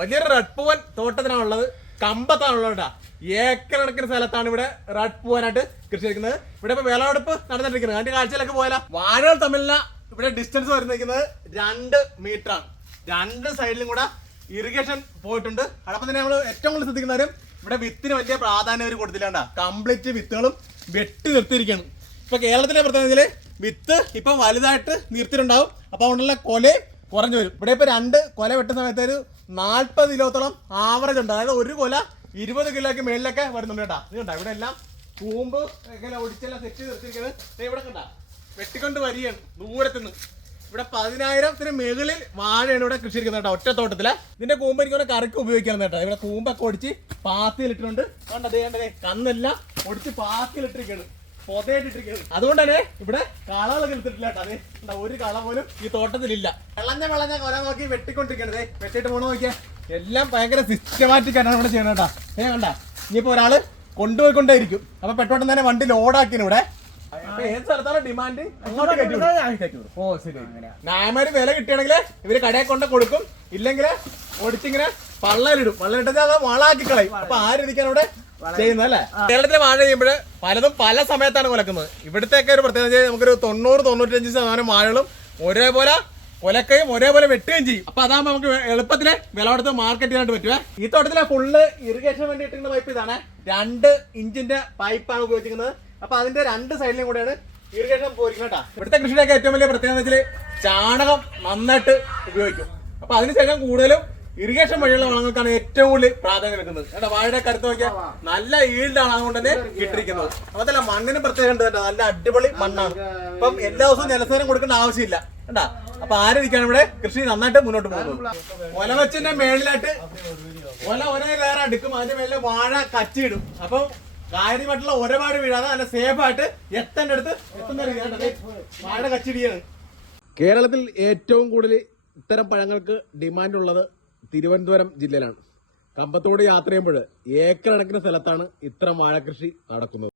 വലിയൊരു റെഡ് പൂവൻ തോട്ടത്തിനാണുള്ളത്. കമ്പത്താണുള്ളത്. കണക്കിന് സ്ഥലത്താണ് ഇവിടെ റെഡ് പൂവാനായിട്ട് കൃഷി ചെയ്യുന്നത് ഇവിടെ ഇപ്പൊ വിളവെടുപ്പ് നടന്നിട്ടിരിക്കുന്നത് അതിന്റെ കാഴ്ചയിലൊക്കെ പോയാലോ? വാഴകൾ തമ്മിലുള്ള ഇവിടെ ഡിസ്റ്റൻസ് വരുന്നിരിക്കുന്നത് രണ്ട് മീറ്റർ ആണ്. രണ്ട് സൈഡിലും കൂടെ ഇറിഗേഷൻ പോയിട്ടുണ്ട്. അതപ്പം തന്നെ നമ്മൾ ഏറ്റവും കൂടുതൽ ശ്രദ്ധിക്കുന്നവരും ഇവിടെ വിത്തിന് വലിയ പ്രാധാന്യം അവർ കൊടുത്തില്ലാണ്ട. കംപ്ലീറ്റ് വിത്തുകളും വെട്ടി നിർത്തിയിരിക്കുകയാണ്. ഇപ്പൊ കേരളത്തിലെ പ്രത്യേകതയിൽ വിത്ത് ഇപ്പൊ വലുതായിട്ട് നിർത്തിയിട്ടുണ്ടാവും. അപ്പൊ അതുകൊണ്ടുള്ള കൊലയും കുറഞ്ഞു വരും. ഇവിടെ ഇപ്പൊ രണ്ട് കൊല വെട്ടുന്ന സമയത്ത് ഒരു നാൽപ്പത് കിലോത്തോളം ആവറേജ് ഉണ്ട്. അതായത് ഒരു കൊല ഇരുപത് കിലോയ്ക്ക് മേളിലൊക്കെ വരുന്നുണ്ട് കേട്ടാ. ഇത് കണ്ടാ? ഇവിടെ എല്ലാം കൂമ്പ് എങ്ങനെ ഒടിച്ചെല്ലാം സെറ്റ് നിർത്തിയിരിക്കുന്നത് ഇവിടെ കണ്ടാ? വെട്ടിക്കൊണ്ട് വരികയാണ് ദൂരത്തുനിന്ന്. ഇവിടെ പതിനായിരത്തിന് മേളിൽ വാഴയാണ് ഇവിടെ കൃഷി ഇരിക്കുന്നത് കേട്ടോ ഒറ്റത്തോട്ടത്തിൽ. ഇതിന്റെ കൂമ്പ് എനിക്ക് കറിക്ക് ഉപയോഗിക്കണം കേട്ടോ. ഇവിടെ കൂമ്പൊക്കെ ഒടിച്ച് പാത്തിയിലിട്ടുണ്ട് കണ്ടത് കണ്ടത് കന്നെല്ലാം ഒടിച്ച് പാത്തിയിലിട്ടിരിക്കുകയാണ് പൊതയിട്ടിരിക്കുകയാണ് അതുകൊണ്ട് തന്നെ ഇവിടെ കളകളൊക്കെ എടുത്തിട്ടില്ല കേട്ടോ. ഒരു കള പോലും ഈ തോട്ടത്തിലില്ല. വെള്ളഞ്ഞ വെള്ളഞ്ഞ കൊല നോക്കി വെട്ടിക്കൊണ്ടിരിക്കണത് വെട്ടിട്ട് പോണ നോക്കിയാ. എല്ലാം ഭയങ്കര സിസ്റ്റമാറ്റിക് ആണ് ഇവിടെ ചെയ്യണം കേട്ടാ. ഏ കണ്ട. ഇനിയിപ്പോ ഒരാൾ കൊണ്ടുപോയിക്കൊണ്ടേയിരിക്കും. അപ്പൊ പെട്ടോട്ടം തന്നെ വണ്ടി ലോഡാക്കിന് ഇവിടെ. ഏത് സ്ഥലത്താണ് ഡിമാൻഡ് ഓ ശരി നായമാര് വില കിട്ടിയാണെങ്കിൽ ഇവർ കടയിൽ കൊണ്ട് കൊടുക്കും. ഇല്ലെങ്കിൽ ഓടിച്ചിങ്ങനെ പള്ളലിടും. പള്ളലിട്ടത് അത് വളാക്കി കളയും അപ്പൊ ആ രീതിക്കാണ് കേരളത്തിലെ വാഴ ചെയ്യുമ്പോൾ പലതും പല സമയത്താണ് കുലക്കുന്നത്. ഇവിടുത്തെയൊക്കെ ഒരു പ്രത്യേകത നമുക്കൊരു തൊണ്ണൂറ് തൊണ്ണൂറ്റഞ്ച് ശതമാനം വാഴകളും ഒരേപോലെ കൊലക്കയും ഒരേപോലെ വെട്ടുകയും ചെയ്യും. അപ്പൊ അതാകുമ്പോൾ നമുക്ക് എളുപ്പത്തിൽ വിളവെടുത്ത് മാർക്കറ്റ് ചെയ്യാനായിട്ട് പറ്റുമേ ഈ തോട്ടത്തിലെ ഫുള്ള് ഇറിഗേഷൻ വേണ്ടി ഇട്ടിരുന്ന പൈപ്പ് ഇതാണ്. രണ്ട് ഇഞ്ചിന്റെ പൈപ്പാണ് ഉപയോഗിക്കുന്നത് അപ്പൊ അതിന്റെ രണ്ട് സൈഡിലും കൂടെയാണ് ഇറിഗേഷൻ പോയിരിക്കുന്നത് കേട്ടോ. ഇവിടുത്തെ കൃഷിയുടെയൊക്കെ ഏറ്റവും വലിയ പ്രത്യേകത വെച്ചാൽ ചാണകം നന്നായിട്ട് ഉപയോഗിക്കും. അപ്പൊ അതിനുശേഷം കൂടുതലും ഇറിഗേഷൻ വഴിയുള്ള വളങ്ങൾക്കാണ് ഏറ്റവും കൂടുതൽ പ്രാധാന്യം എടുക്കുന്നത് കേട്ടോ വാഴയുടെ കരുത്ത് നോക്കിയാൽ നല്ല ഈൽഡാണ് അതുകൊണ്ട് തന്നെ കിട്ടിയിരിക്കുന്നത്. അതല്ല മണ്ണിന് പ്രത്യേകം ഉണ്ട് കേട്ടോ. നല്ല അടിപൊളി മണ്ണാണ്. അപ്പം എല്ലാ ദിവസവും ജലസേനം കൊടുക്കേണ്ട ആവശ്യമില്ല. കേട്ടാ അപ്പൊ ആരൊക്കെയാണ് ഇവിടെ? കൃഷി നന്നായിട്ട് മുന്നോട്ട് പോകുന്നത്. ഒലവച്ചിന്റെ മേളിലായിട്ട് ഒല ഒരേ വേറെ അടുക്കും അതിന്റെ മേലെ വാഴ കച്ചിയിടും. അപ്പം കാര്യമായിട്ടുള്ള ഒരുപാട് വീഴാതെ നല്ല സേഫ് ആയിട്ട് എത്തേണ്ട അടുത്ത് എത്തുന്ന രീതിയാണ് വാഴ കച്ചിടിയാണ്. കേരളത്തിൽ ഏറ്റവും കൂടുതൽ ഇത്തരം പഴങ്ങൾക്ക് ഡിമാൻഡ് ഉള്ളത് തിരുവനന്തപുരം ജില്ലയിലാണ്. കമ്പത്തോട് യാത്ര ചെയ്യുമ്പോൾ ഏക്കർ അടക്കുന്ന സ്ഥലത്താണ് ഇത്തരം കൃഷി നടക്കുന്നത്.